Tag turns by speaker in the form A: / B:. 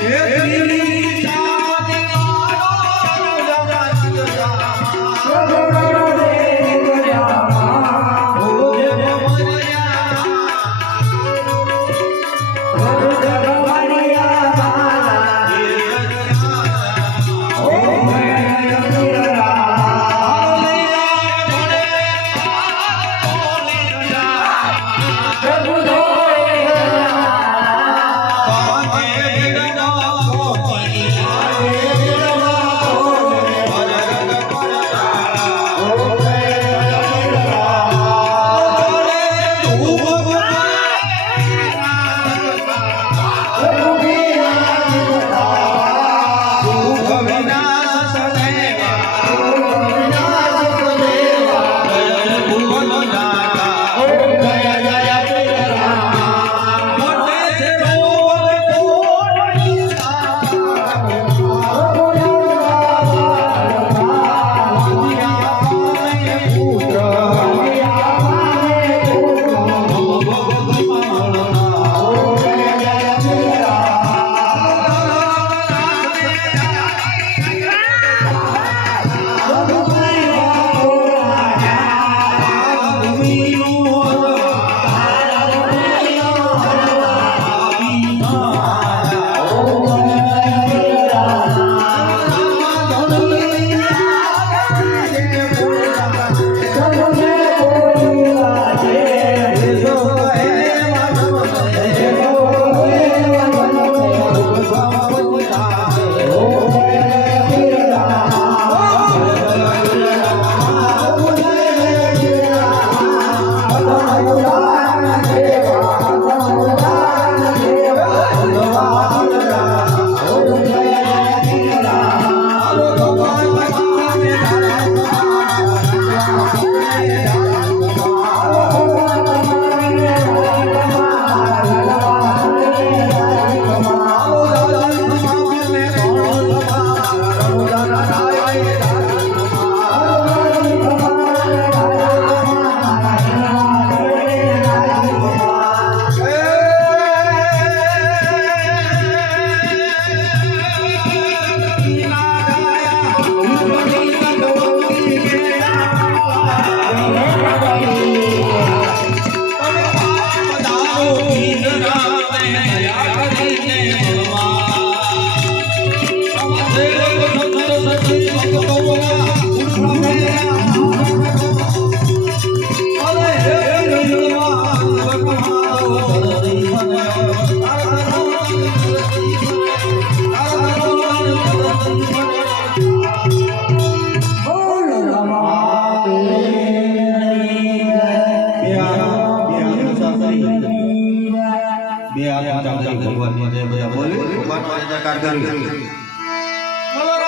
A: Yeah. બે હાથ ઊંચા કરી બે હાથ ભગવાન. બોલી. ભગવાન કાર્ય કરી.